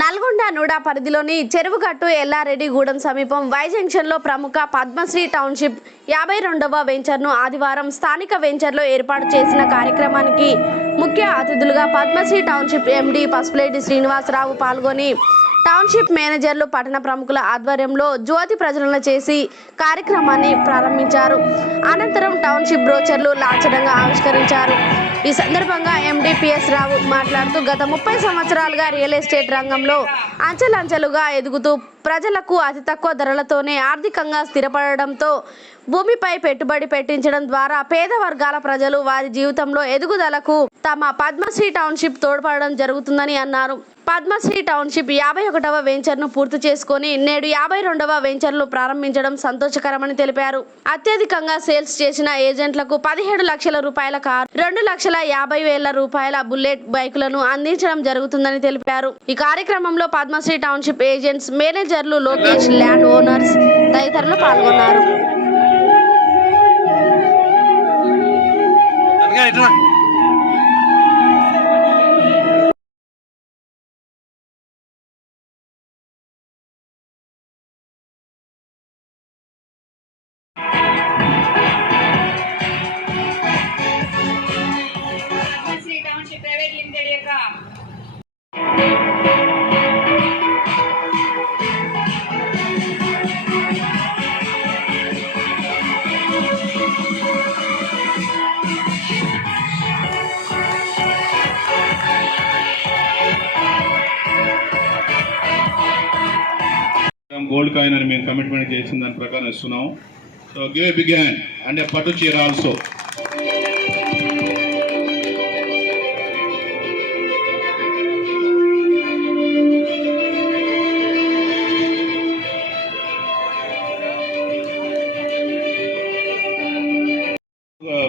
Nalgonda NUDA పరిధిలోని చెరువుగట్టు ఎల్లారెడ్డిగూడెం సమీపం Y junction లో ప్రముఖ పద్మశ్రీ టౌన్షిప్ 52వ వెంచర్ను ఆదివారం స్థానిక వెంచర్లో ఏర్పాటు చేసిన కార్యక్రమానికి ముఖ్య అతిథులుగా పద్మశ్రీ టౌన్షిప్ ఎండి పసుపులేటి శ్రీనివాసరావు పాల్గొని టౌన్షిప్ మేనేజర్లు పట్టణ ప్రముఖుల ఆధ్వర్యంలో జ్యోతి ప్రజ్వలన చేసి కార్యక్రమాన్ని ప్రారంభించారు. అనంతరం టౌన్షిప్ బ్రోచర్లు లాంఛనంగా ఆవిష్కరించారు. ఈ సందర్భంగా ఎండిపిఎస్ రావు మాట్లాడుతూ గత 30 సంవత్సరాలుగా రియల్ ఎస్టేట్ రంగంలో అంచెలంచెలుగా ఎదుగుతూ ప్రజలకు అతి తక్కువ ధరలతోనే ఆర్థికంగా స్థిరపడడంతో భూమిపై పెట్టుబడి పెట్టించడం ద్వారా పేద వర్గాల ప్రజలు వారి జీవితంలో ఎదుగుదలకు తమ పద్మశ్రీ టౌన్షిప్ తోడ్పడడం జరుగుతుందని అన్నారు. పద్మశ్రీ టౌన్షిప్ 51వ వెంచర్ను పూర్తి చేసుకొని నేడు 52వ వెంచర్ను ప్రారంభించడం సంతోషకరమని తెలిపారు. అత్యధికంగా సేల్స్ చేసిన ఏజెంట్లకు 17 లక్షల రూపాయల కారు, 2,50,000 రూపాయల బుల్లెట్ బైకులను అందించడం జరుగుతుందని తెలిపారు. ఈ కార్యక్రమంలో పద్మశ్రీ టౌన్షిప్ ఏజెంట్స్, మేనేజర్లు, లోకేష్, ల్యాండ్ ఓనర్స్ తదితరులు పాల్గొన్నారు. ప్రైవేట్ లిమిటెడ్ యొక్క గోల్డ్ కాయిన్ అని మేము కమిట్మెంట్ చేసిన దాని ప్రకారం ఇస్తున్నాం. So give a big hand and a పట్టు చీర ఆల్సో.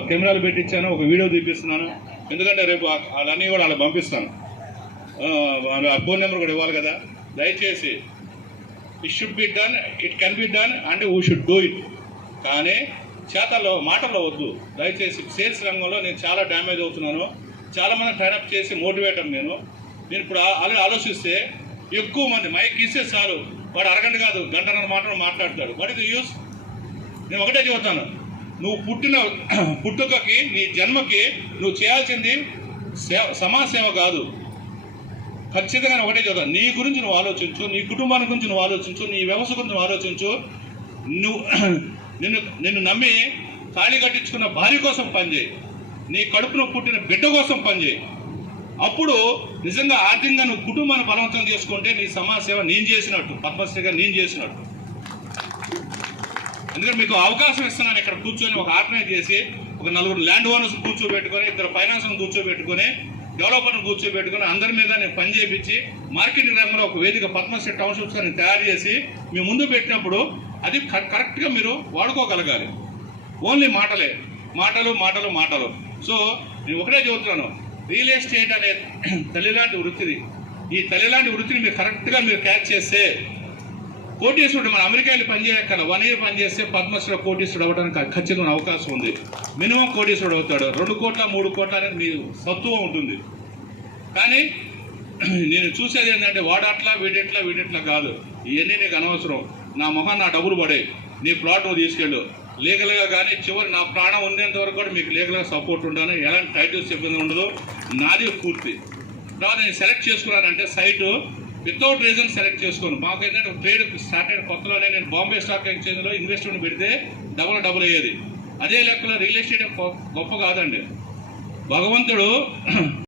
కెమెరాలు పెట్టించాను, ఒక వీడియో తీపిస్తున్నాను. ఎందుకంటే రేపు వాళ్ళన్నీ కూడా వాళ్ళకి పంపిస్తాను. ఫోన్ నెంబర్ కూడా ఇవ్వాలి కదా. దయచేసి it should be done, it can be done and we should do it. కానీ చేతల్లో మాటల్లో వద్దు. దయచేసి సేల్స్ రంగంలో నేను చాలా డ్యామేజ్ అవుతున్నాను. చాలామంది ట్రైనప్ చేసి మోటివేటర్ నేను ఇప్పుడు ఆలోచిస్తే ఎక్కువ మంది మైక్ ఇస్తే చాలు, వాడు అరగంట కాదు గంటన్నర మాటలు మాట్లాడతాడు. What is the use? నేను ఒకటే చెబుతాను, నువ్వు పుట్టుకకి నీ జన్మకి నువ్వు చేయాల్సింది సమాజ సేవ కాదు. ఖచ్చితంగా ఒకటే చెబుతాను, నీ గురించి నువ్వు ఆలోచించు, నీ కుటుంబాన్ని గురించి నువ్వు ఆలోచించు, నీ వ్యవస్థ గురించి నువ్వు ఆలోచించు. నిన్ను నమ్మి తాళి కట్టించుకున్న భార్య కోసం పనిచేయి, నీ కడుపును పుట్టిన బిడ్డ కోసం పనిచేయి. అప్పుడు నిజంగా ఆర్థికంగా నువ్వు కుటుంబాన్ని బలవంతం చేసుకుంటే నీ సమాజ సేవ నేను చేసినట్టు, పద్మశ్రీగా నేను చేసినట్టు. ఎందుకంటే మీకు అవకాశం ఇస్తున్నాను. ఇక్కడ కూర్చొని ఒక ఆర్గనైజ్ చేసి ఒక 4 ల్యాండ్ ఓనర్స్ కూర్చోబెట్టుకొని, 2 ఫైనాన్స్ని కూర్చోబెట్టుకొని, డెవలపర్ని కూర్చోబెట్టుకొని అందరి మీద నేను పని చేయించి మార్కెటింగ్ రంగంలో ఒక వేదిక పద్మశ్రీ టౌన్షిప్స్ అని తయారు చేసి మీ ముందు పెట్టినప్పుడు అది కరెక్ట్గా మీరు వాడుకోగలగాలి. ఓన్లీ మాటలే, మాటలు మాటలు మాటలు. సో నేను ఒకటే చెబుతున్నాను, రియల్ ఎస్టేట్ అనే తల్లిలాంటి వృత్తిది. ఈ తల్లిలాంటి వృత్తిని మీరు కరెక్ట్గా మీరు క్యాచ్ చేస్తే కోటీశ్వరుడు, మన అమెరికా వెళ్ళి పనిచేయక్కల 1 ఇయర్ పనిచేస్తే పద్మశ్రీ కోటీశ్వరుడు అవ్వడానికి ఖచ్చితంగా అవకాశం ఉంది. మినిమం కోటీశ్వరుడు అవుతాడు. 2 కోట్ల 3 కోట్ల అనేది మీ సత్తువ ఉంటుంది. కానీ నేను చూసేది ఏంటంటే వాడట్లా వీడెట్లా కాదు. ఇవన్నీ నీకు అనవసరం. నా మొహం నా డబ్బులు పడే, నీ ప్లాట్ నువ్వు తీసుకెళ్ళు లీగల్గా. కానీ చివరి నా ప్రాణం ఉండేంత వరకు కూడా మీకు లీగల్గా సపోర్ట్ ఉంటాను. ఎలాంటి టైటిల్స్ ఇబ్బంది ఉండదు. నాది పూర్తి. తర్వాత నేను సెలెక్ట్ చేసుకున్నానంటే సైటు వితౌట్ రీజన్ సెలెక్ట్ చేసుకోను. మాకు ఏంటంటే ట్రేడ్ స్టార్ట్ అయిన కొత్తలోనే నేను బాంబే స్టాక్ ఎక్స్చేంజ్లో ఇన్వెస్ట్మెంట్ పెడితే డబుల్ అయ్యేది. అదే లెక్కలో రియల్ ఎస్టేట్ గొప్ప కాదండి. భగవంతుడు